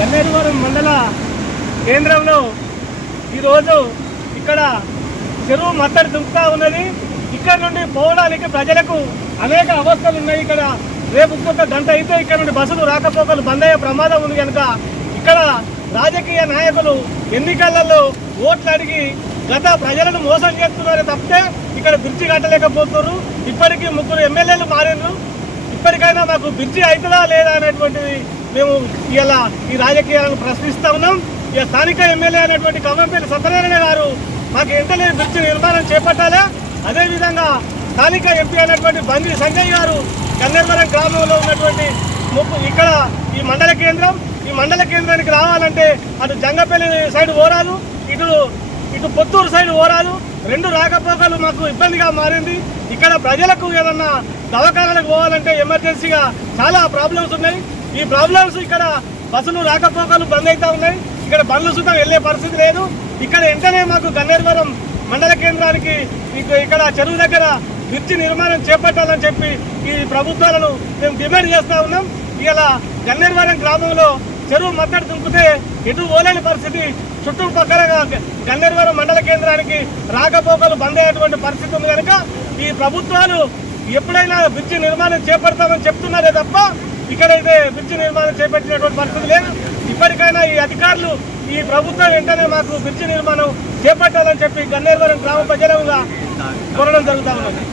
గన్నేరువరం మండల కేంద్రంలో ఈరోజు ఇక్కడ చెరువు మత్తడి దుంపుతా ఉన్నది. ఇక్కడ నుండి పోవడానికి ప్రజలకు అనేక అవస్థలు ఉన్నాయి. ఇక్కడ రేపు ఇంకొక గంట అయితే ఇక్కడ నుండి బస్సులు రాకపోకలు బంద్ అయ్యే ప్రమాదం ఉంది కనుక ఇక్కడ రాజకీయ నాయకులు ఎన్నికలలో ఓట్లు అడిగి గత ప్రజలను మోసం చేస్తున్నారు తప్పితే ఇక్కడ బ్రిడ్జి కట్టలేకపోతున్నారు. ఇప్పటికీ ముగ్గురు ఎమ్మెల్యేలు మారిండ్రు. ఇప్పటికైనా మాకు బ్రిడ్జి అవుతుందా లేదా అనేటువంటిది మేము ఇలా ఈ రాజకీయాలను ప్రశ్నిస్తా ఉన్నాం. ఇక స్థానిక ఎమ్మెల్యే అయినటువంటి కవ్వంపల్లి సత్యనారాయణ గారు మాకు వెంటనే బ్రిడ్జ్ నిర్మాణం చేపట్టాలా? అదేవిధంగా స్థానిక ఎంపీ అయినటువంటి బంగి సంజయ్ గారు కన్నేశ్వరం గ్రామంలో ఉన్నటువంటి ముప్పు ఇక్కడ ఈ మండల కేంద్రం ఈ మండల కేంద్రానికి రావాలంటే అటు జంగపల్లి సైడ్ ఓరాలు ఇటు ఇటు పొత్తూరు సైడ్ ఓరాలు రెండు రాకపోకలు మాకు ఇబ్బందిగా మారింది. ఇక్కడ ప్రజలకు ఏదన్నా దవాఖానాలకు పోవాలంటే ఎమర్జెన్సీగా చాలా ప్రాబ్లమ్స్ ఉన్నాయి. ఈ ప్రాబ్లమ్స్ ఇక్కడ బస్సులు రాకపోకలు బంద్ అవుతా ఉన్నాయి. ఇక్కడ బండ్లు సుతం వెళ్ళే పరిస్థితి లేదు. ఇక్కడ వెంటనే మాకు గన్నేరువరం మండల కేంద్రానికి ఇక్కడ చెరువు దగ్గర బ్రిడ్జి నిర్మాణం చేపట్టాలని చెప్పి ఈ ప్రభుత్వాలను మేము డిమాండ్ చేస్తా ఉన్నాం. ఇలా గన్నేరువరం గ్రామంలో చెరువు మద్దతు దుంకుతే ఎటు పోలేని పరిస్థితి. చుట్టుపక్కల గన్నేరువరం మండల కేంద్రానికి రాకపోకలు బంద్ అయ్యేటువంటి పరిస్థితి ఉంది కనుక ఈ ప్రభుత్వాలు ఎప్పుడైనా బ్రిడ్జి నిర్మాణం చేపడతామని చెప్తున్నారే తప్ప ఇక్కడైతే బ్రిడ్జి నిర్మాణం చేపట్టినటువంటి పరిస్థితి లేదు. ఇప్పటికైనా ఈ అధికారులు ఈ ప్రభుత్వం వెంటనే మాకు బ్రిడ్జి నిర్మాణం చేపట్టాలని చెప్పి గన్నేరువరం గ్రామ ప్రజలంగా కోరడం జరుగుతూ ఉన్నది.